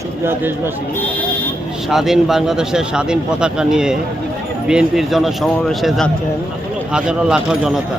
সুপ্রিয় দেশবাসী স্বাধীন বাংলাদেশের স্বাধীন পতাকা নিয়ে বিএনপির জনসমাবেশে যাচ্ছেন হাজারো লাখো জনতা।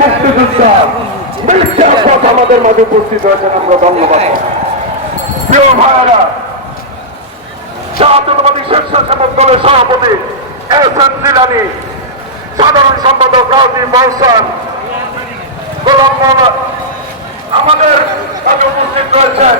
মুক্তিযোদ্ধা আমাদের মাঝে উপস্থিত হয়েছেন আমরা ধন্যবাদ প্রিয় ভাইয়েরা জাতীয়তাবাদী স্বেচ্ছাসেবক দলের সভাপতি এস এন জিলানি সাধারণ সম্পাদক রাজীব মহসান গোলাম মোহাম্মদ আমাদের উপস্থিত রয়েছেন